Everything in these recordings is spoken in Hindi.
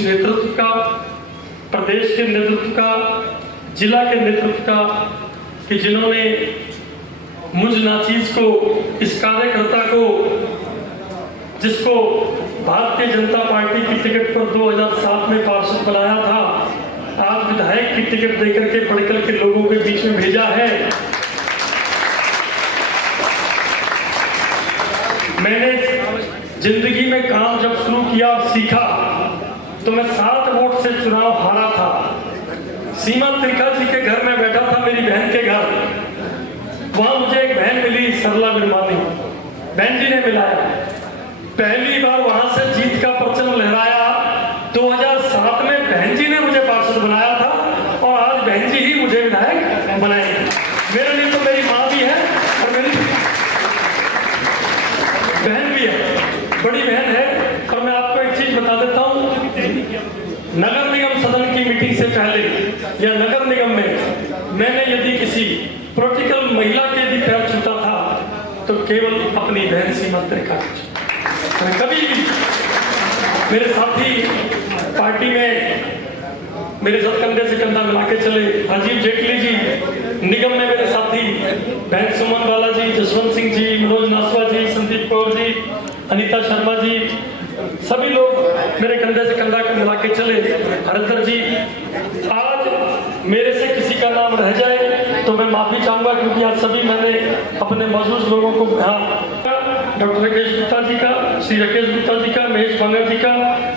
नेतृत्व का, प्रदेश के नेतृत्व का, जिला के नेतृत्व का, कि जिन्होंने मुझ नाचीज को, इस कार्यकर्ता को, जिसको भारतीय जनता पार्टी की टिकट पर 2007 में पार्षद बनाया था, आज विधायक की टिकट देकर के पढ़कर के लोगों के बीच में भेजा है। मैंने जिंदगी में काम जब शुरू किया और सीखा तो मैं 7 वोट से चुनाव हारा था। सीमा त्रिखा जी के घर में बैठा था, मेरी बहन के घर। वहां मुझे एक बहन मिली, सरला बिरमानी, बहन जी ने मिलाया। पहली बार वहां से जीत का परचम लहराया। 2007 में बहन जी ने मुझे पार्षद बनाया था और आज बहन जी ही मुझे विधायक बनाएंगे। मेरे लिए तो मेरी माँ भी है और मेरी बहन भी है, बड़ी बहन है। और मैं आपको एक चीज बता देता हूँ, नगर निगम सदन की मीटिंग से पहले या नगर निगम में मैंने यदि किसी पॉलिटिकल महिला के भी पैर छूता था तो केवल अपनी बहन सीमा त्रिखा। कभी भी मेरे साथी पार्टी में मेरे साथ कंधे से कंधा मिला के चले, राजीव जेटली जी, निगम में मेरे साथी बहन सुमन बाला जी, जसवंत सिंह जी, मनोज नासवा जी, संदीप कौर जी, अनीता शर्मा जी, सभी लोग मेरे कंधे से कंधा मिला के चले। हरिंदर जी, आज मेरे से किसी का नाम रह जाए तो मैं माफी चाहूंगा, क्योंकि आज सभी मैंने अपने मौजूद लोगों को, डॉक्टर राकेश गुप्ता जी का, श्री राकेश गुप्ता जी का, महेश बांगर जी का,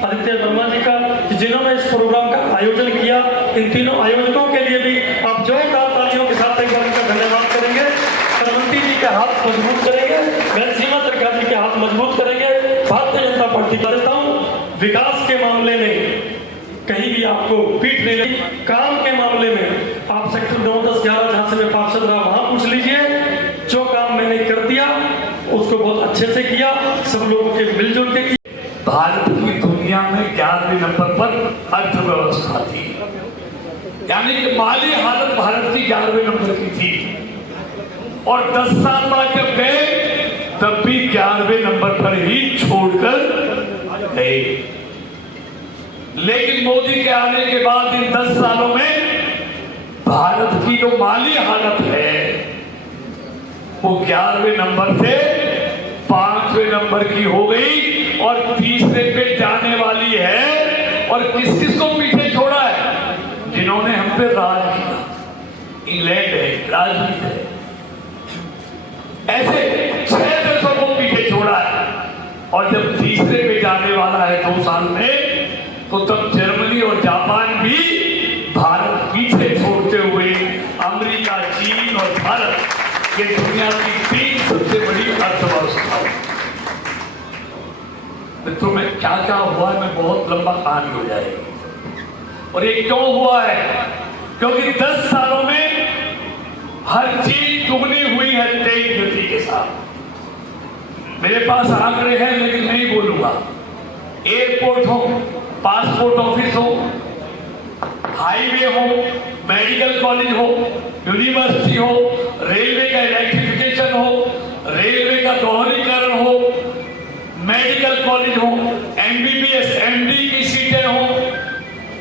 आदित्य वर्मा जी का, जिन्होंने इस प्रोग्राम का आयोजन किया, इन तीनों आयोजकों के लिए भी आप जोरदार तालियों के साथ एक बार उनका धन्यवाद करेंगे। प्रधानमंत्री जी के हाथ मजबूत करेंगे, मैं सीमा त्रिखा जी के हाथ मजबूत करेंगे। भारतीय जनता पार्टी करता हूँ, विकास के मामले में कहीं भी आपको पीठ नहीं लगी। काम के मामले में आप सेक्टर 9, 10, 11 जहां से मैं पार्षद रहा वहां पूछ लीजिए, जो काम मैंने कर दिया उसको बहुत अच्छे से किया, सब लोगों के मिलजुल के किया। भारत की दुनिया में 11वें नंबर पर अर्थव्यवस्था थी, यानी कि माली हालत भारत की 11वें नंबर की थी। और 10 साल बाद जब गए तब भी 11वें नंबर पर ही छोड़कर गए। लेकिन मोदी के आने के बाद इन 10 सालों में भारत की जो माली हालत है वो 11वें नंबर से 5वें नंबर की हो गई और तीसरे पे जाने वाली है। और किस किस को पीछे छोड़ा है? जिन्होंने हम पे राज किया। इंग्लैंड है, राजनीति है, ऐसे 6 देशों को पीछे छोड़ा है। और जब तीसरे पे जाने वाला है 2 साल में, तो तब जर्मनी और जापान भी भारत पीछे छोड़ते हुए अमेरिका, चीन और भारत ये दुनिया की 3 सबसे बड़ी अर्थव्यवस्था। मित्रों में क्या क्या हुआ है, मैं बहुत लंबा कहानी हो जाएगी। और ये क्यों हुआ है? क्योंकि 10 सालों में हर चीज दुगनी हुई है तेज गति के साथ। मेरे पास आंकड़े हैं लेकिन नहीं बोलूंगा। एयरपोर्ट हो, पासपोर्ट ऑफिस हो, हाईवे हो, मेडिकल कॉलेज हो, यूनिवर्सिटी हो, रेलवे का इलेक्ट्रिफिकेशन हो, रेलवे का दोहरीकरण हो, मेडिकल कॉलेज हो, एमबीबीएस, एमडी की सीटें हो,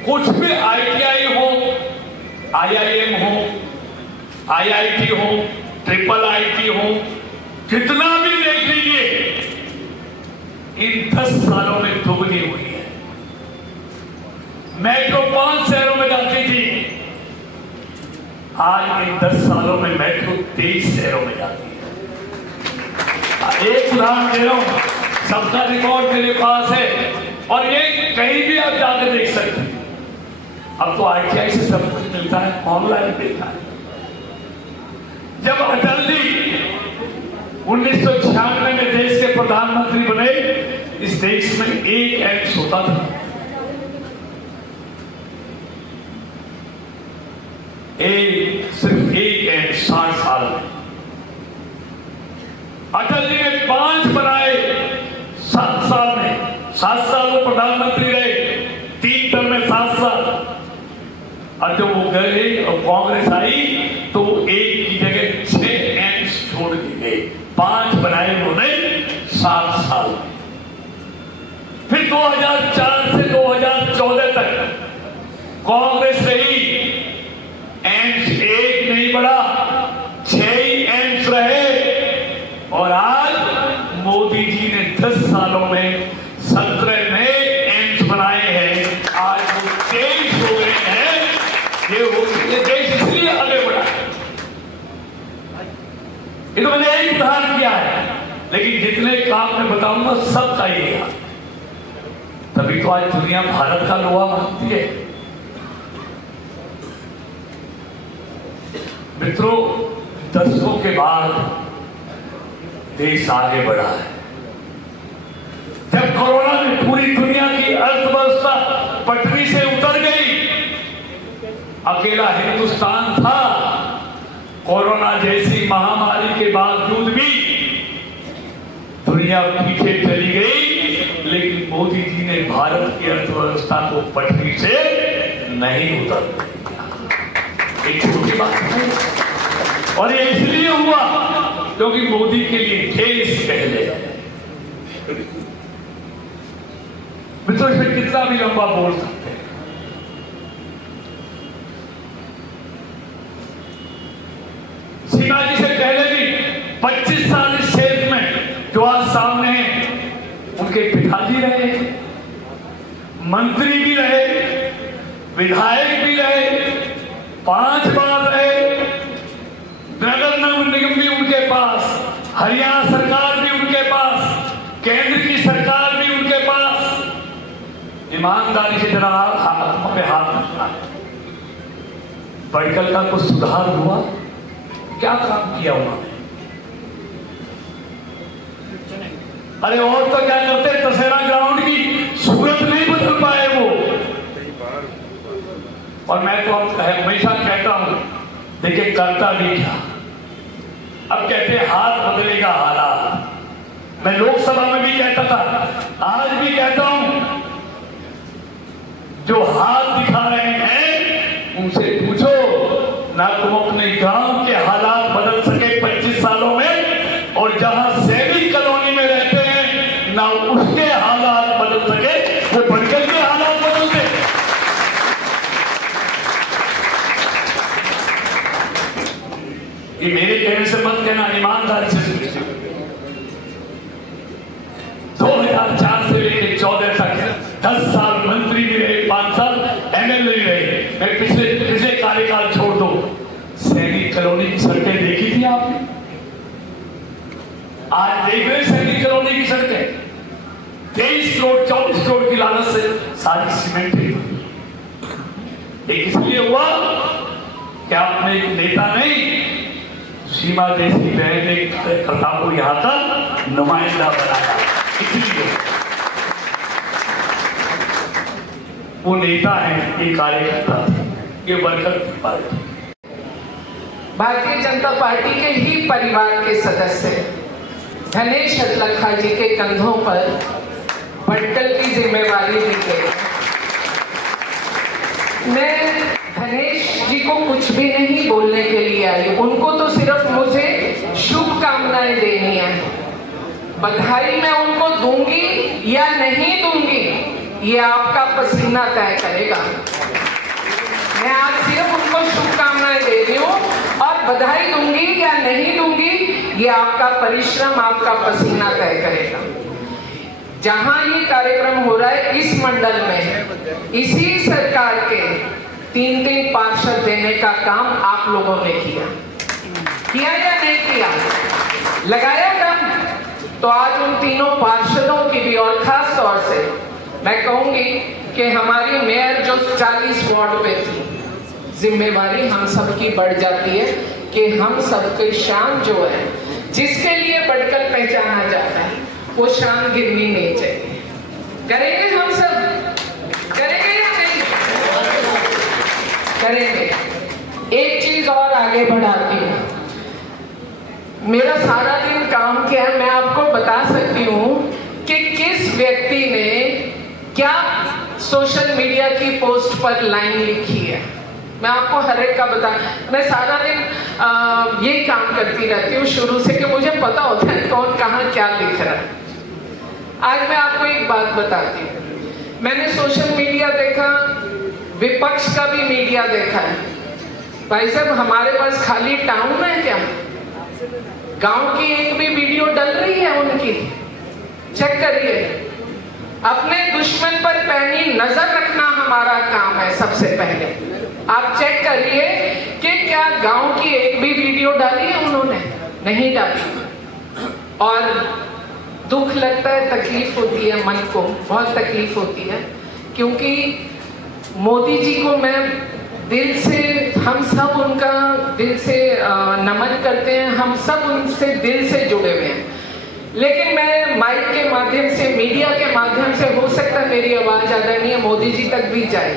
कुछ भी आईटीआई हो, आईआईएम हो, आईआईटी हो, ट्रिपल आईटी हो, कितना भी देख लीजिए, इन 10 सालों में दुगनी हुई है। मेट्रो 5 शहरों में जाती थी, आज इन 10 सालों में मेट्रो 23 शहरों में जाती है। एक उदाहरण दे रहा हूं, सबका रिकॉर्ड मेरे पास है और ये कहीं भी आप जाकर देख सकते हैं। अब तो आईटीआई से सब कुछ मिलता है, ऑनलाइन मिलता है। जब अटल जी 1996 में देश के प्रधानमंत्री बने, इस देश में एक एम्स होता था। सिर्फ एक एम्स 60 साल में। अटल जी ने 5 बनाए 7 साल में। 7 साल वो प्रधानमंत्री रहे, 3 टर्म में 7 साल। और जब वो गए और कांग्रेस आई तो एक की जगह 6 एम्स छोड़ के गए, 5 बनाए उन्होंने 7 साल में। फिर 2004 से 2014 कांग्रेस रही, एम्स एक नहीं बढ़ा, 6 ही एम्स रहे। और आज मोदी जी ने 10 सालों में 17 नए एम्स बनाए हैं। आज वो 23 हो गए हैं। ये देश इसलिए आगे बढ़ा है। ये तो मैंने एक उदाहरण किया है, लेकिन जितने काम मैं बताऊंगा सबका ये है। तभी तो आज दुनिया भारत का लोहा मानती है। मित्रों, दशकों के बाद देश आगे बढ़ा है। जब कोरोना में पूरी दुनिया की अर्थव्यवस्था पटरी से उतर गई, अकेला हिंदुस्तान था। कोरोना जैसी महामारी के बावजूद भी दुनिया पीछे चली गई, लेकिन मोदी जी ने भारत की अर्थव्यवस्था को पटरी से नहीं उतर दिया। एक छोटी बात है, और ये इसलिए हुआ क्योंकि मोदी के लिए देश पहले है। मित्रों, इसमें कितना भी लंबा बोल सकते हैं। सीमा जी से पहले भी 25 साल इस क्षेत्र में जो आज सामने हैं, उनके पिताजी रहे, मंत्री भी रहे, विधायक भी रहे, 5 बार रहे, नगर निगम भी उनके पास, हरियाणा सरकार भी उनके पास, केंद्र की सरकार भी उनके पास। ईमानदारी से जरा हाथ में हाथ रखना। मेडिकल का कुछ सुधार हुआ? क्या काम किया उन्होंने? अरे और तो क्या करते, दशहरा ग्राउंड की सूरत नहीं बदल पाए वो। और मैं तो हमेशा कहता हूं, देखिए करता भी क्या। अब कहते हैं हाथ बदलेगा हालात। मैं लोकसभा में भी कहता था, आज भी कहता हूं, जो हाथ दिखा रहे हैं उनसे पूछो ना तुम अपने गांव के हालात बदल सके 25 सालों में, और जहां सैनिक कॉलोनी में रहते हैं ना उसके हालात बदल सके, वो बड़गल के हालात बदलते। ये मेरे कहने से मत कहना, ईमानदारी से सुनिए। 2004 से लेकर 14 तक 10 साल मंत्री भी रहे, 5 साल एमएलए भी रहे। मैं पिछले कार्यकाल छोड़ दो, सैनिक कॉलोनी की सड़कें देखी थी आपने? आज देख रहे सैनिक कॉलोनी की सड़कें 23 करोड़ 24 करोड़ की लागत से सारी सीमेंट है। एक इसलिए हुआ कि आपने एक नेता नहीं, सीमा जैसी बहन एक कार्यकर्ता को यहां तक नुमाइंदा बनाया। इसलिए वो नेता है, ये कार्यकर्ता, ये वर्कर की पार्टी। भारतीय जनता पार्टी के ही परिवार के सदस्य धनेश हथलखा जी के कंधों पर भटकल की जिम्मेवारी दी गई। मैं धनेश जी को कुछ भी नहीं बोलने के लिए आई, उनको तो सिर्फ मुझे शुभकामनाएं देनी है। बधाई मैं उनको दूंगी या नहीं दूंगी, ये आपका पसीना तय करेगा। मैं आज सिर्फ उनको शुभकामनाएं दे रही हूँ, और बधाई दूंगी या नहीं दूंगी, ये आपका परिश्रम, आपका पसीना तय करेगा। जहां ये कार्यक्रम हो रहा है, इस मंडल में इसी सरकार के 3 पार्षद देने का काम आप लोगों ने किया या नहीं किया? लगाया दम? तो आज उन तीनों पार्षदों की भी, और खास तौर से मैं कहूंगी कि हमारी मेयर जो 40 वार्ड पे थी, जिम्मेवारी हम सबकी बढ़ जाती है कि हम सबकी शान जो है, जिसके लिए बटकल पहचाना जाता है, वो शान गिरनी नहीं चाहिए। करेंगे हम सब? करेंगे या नहीं करेंगे? एक चीज और आगे बढ़ाती हूँ। मेरा सारा दिन काम किया है, मैं आपको बता सकती हूँ कि किस व्यक्ति ने क्या सोशल मीडिया की पोस्ट पर लाइन लिखी है। मैं आपको हर एक का बता, मैं सारा दिन यही काम करती रहती हूँ शुरू से, कि मुझे पता होता है कौन कहाँ क्या लिख रहा है। आज मैं आपको एक बात बताती हूँ। मैंने सोशल मीडिया देखा, विपक्ष का भी मीडिया देखा है। भाई साहब, हमारे पास खाली टाउन है क्या? गांव की एक भी वीडियो डल रही है उनकी? चेक करिए। अपने दुश्मन पर पैनी नजर रखना हमारा काम है सबसे पहले। आप चेक करिए कि क्या गांव की एक भी वीडियो डाली है उन्होंने? नहीं डाली। और दुख लगता है, तकलीफ होती है, मन को बहुत तकलीफ होती है, क्योंकि मोदी जी को मैं दिल से, हम सब उनका दिल से नमन करते हैं, हम सब उनसे दिल से जुड़े हुए हैं। लेकिन मैं माइक के माध्यम से, मीडिया के माध्यम से, हो सकता है मेरी आवाज आदरणीय मोदी जी तक भी जाए।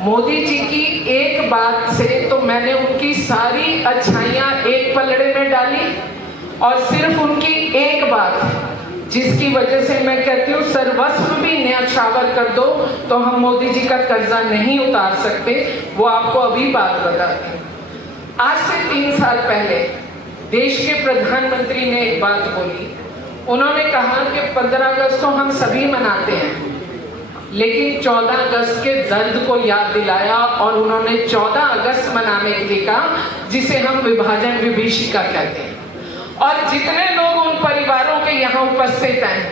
मोदी जी की एक बात से तो मैंने उनकी सारी अच्छाइयां एक पलड़े में डाली, और सिर्फ उनकी एक बात जिसकी वजह से मैं कहती हूँ सर्वस्व भी न्याछावर कर दो तो हम मोदी जी का कर्जा नहीं उतार सकते, वो आपको अभी बात बताती हूँ। आज से 3 साल पहले देश के प्रधानमंत्री ने एक बात बोली। उन्होंने कहा कि 15 अगस्त तो हम सभी मनाते हैं, लेकिन 14 अगस्त के दर्द को याद दिलाया, और उन्होंने 14 अगस्त मनाने के लिए कहा, जिसे हम विभाजन विभीषिका कहते हैं। और जितने लोग उन परिवारों के यहाँ उपस्थित हैं,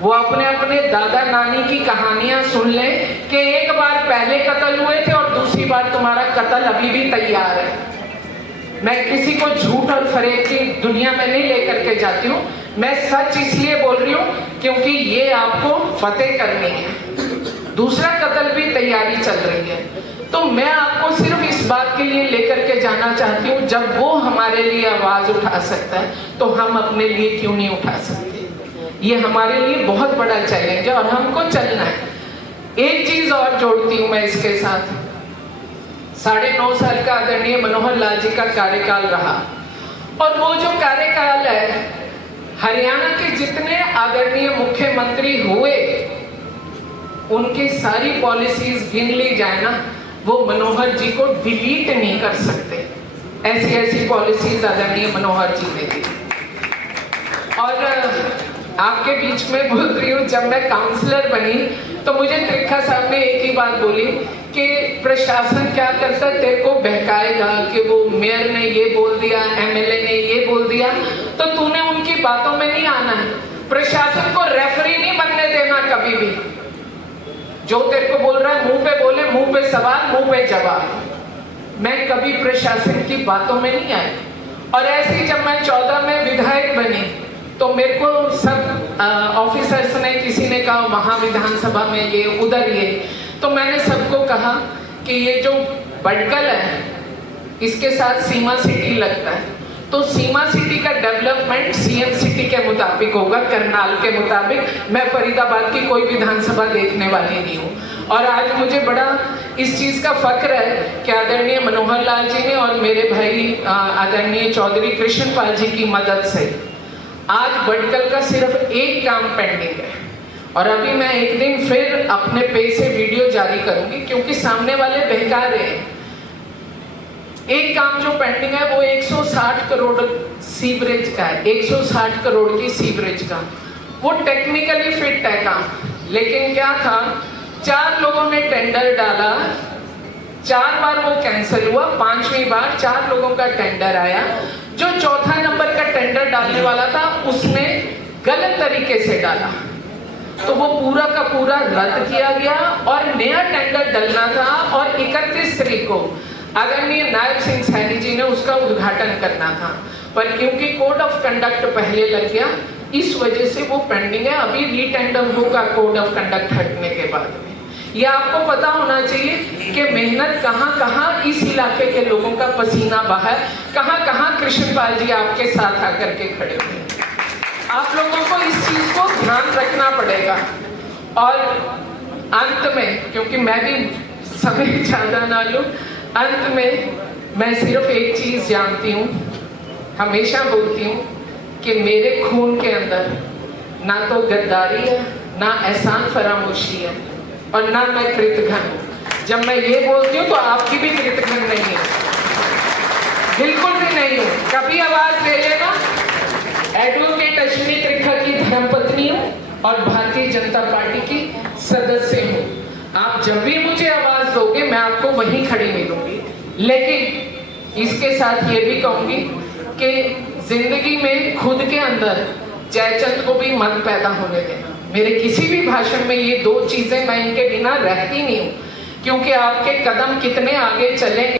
वो अपने अपने दादा नानी की कहानियां सुन लें कि एक बार पहले कत्ल हुए थे और दूसरी बार तुम्हारा कत्ल अभी भी तैयार है। मैं किसी को झूठ और फरेब की दुनिया में नहीं लेकर के जाती हूँ, मैं सच इसलिए बोल रही हूँ क्योंकि ये आपको फतेह करनी है। दूसरा कत्ल भी तैयारी चल रही है। तो मैं आपको सिर्फ इस बात के लिए लेकर के जाना चाहती हूँ, जब वो हमारे लिए आवाज उठा सकता है तो हम अपने लिए क्यों नहीं उठा सकते? ये हमारे लिए बहुत बड़ा चैलेंज है और हमको चलना है। एक चीज और जोड़ती हूँ मैं इसके साथ। 9.5 साल का आदरणीय मनोहर लाल जी का कार्यकाल रहा, और वो जो कार्यकाल है, हरियाणा के जितने आदरणीय मुख्यमंत्री हुए उनकी सारी पॉलिसीज गिन ली जाए ना, वो मनोहर जी को डिलीट नहीं कर सकते। ऐसी ऐसी पॉलिसीज आदरणीय मनोहर जी ने दी। और आपके बीच में बोल रही हूँ, जब मैं काउंसलर बनी तो मुझे त्रिखा साहब ने एक ही बात बोली कि प्रशासन क्या करता है, तेरे को बहकाएगा कि वो मेयर ने ये बोल दिया, एमएलए ने ये बोल दिया, तो तूने उनकी बातों में नहीं आना है। प्रशासन को रेफरी नहीं बनने देना कभी भी। जो तेरे को बोल रहा है मुंह पे बोले, मुंह पे सवाल, मुंह पे जवाब। मैं कभी प्रशासन की बातों में नहीं आई। और ऐसे ही जब मैं 14 में विधायक बनी तो मेरे को सब ऑफिसर्स ने, किसी ने कहा वहाँ विधानसभा में ये, उधर ये, तो मैंने सबको कहा कि ये जो बडगल है इसके साथ सीमा सिटी लगता है, तो सीमा सिटी का डेवलपमेंट सीएम सिटी के मुताबिक होगा, करनाल के मुताबिक। मैं फरीदाबाद की कोई विधानसभा देखने वाली नहीं हूँ। और आज मुझे बड़ा इस चीज़ का फक्र है कि आदरणीय मनोहर लाल जी ने और मेरे भाई आदरणीय चौधरी कृष्णपाल जी की मदद से आज बडगल का सिर्फ एक काम पेंडिंग है। और अभी मैं एक दिन फिर अपने पेज से वीडियो जारी करूंगी, क्योंकि सामने वाले बहका रहे हैं। एक काम जो पेंडिंग है वो 160 करोड़ सीवरेज का है, 160 करोड़ की सीवरेज का। वो टेक्निकली फिट है काम, लेकिन क्या था, 4 लोगों ने टेंडर डाला, 4 बार वो कैंसिल हुआ, 5वीं बार 4 लोगों का टेंडर आया। जो चौथा नंबर का टेंडर डालने वाला था उसने गलत तरीके से डाला, तो वो पूरा का पूरा रद्द किया गया और नया टेंडर डलना था। और 31 तारीख को आदरणीय नायब सिंह सैनी जी ने उसका उद्घाटन करना था, पर क्योंकि कोड ऑफ कंडक्ट पहले लग गया, इस वजह से वो पेंडिंग है। अभी रीटेंडर होगा कोड ऑफ कंडक्ट हटने के बाद में। ये आपको पता होना चाहिए कि मेहनत कहाँ कहाँ इस इलाके के लोगों का पसीना बहा है, कहाँ कहाँ कृष्णपाल जी आपके साथ आकर के खड़े हुए। आप लोगों को इस चीज को ध्यान रखना पड़ेगा। और अंत में, क्योंकि मैं भी समय ज्यादा ना लूं, अंत में मैं सिर्फ एक चीज जानती हूँ, हमेशा बोलती हूँ कि मेरे खून के अंदर ना तो गद्दारी है, ना एहसान फरामोशी है, और ना मैं कृतघ्न हूँ। जब मैं ये बोलती हूँ तो आपकी भी कृतघ्न नहीं है, बिल्कुल भी नहीं हूँ। कभी आवाज ले लेना। एडवोकेट अश्विनी त्रिखा की धर्मपत्नी हूँ और भारतीय जनता पार्टी की सदस्य हूँ। आप जब भी मुझे आवाज दोगे मैं आपको वहीं खड़ी मिलूंगी, लेकिन इसके साथ ये भी कहूंगी कि जिंदगी में खुद के अंदर जयचंद को भी मत पैदा होने देना। मेरे किसी भी भाषण में ये दो चीजें मैं इनके बिना रहती नहीं हूँ, क्योंकि आपके कदम कितने आगे चलेंगे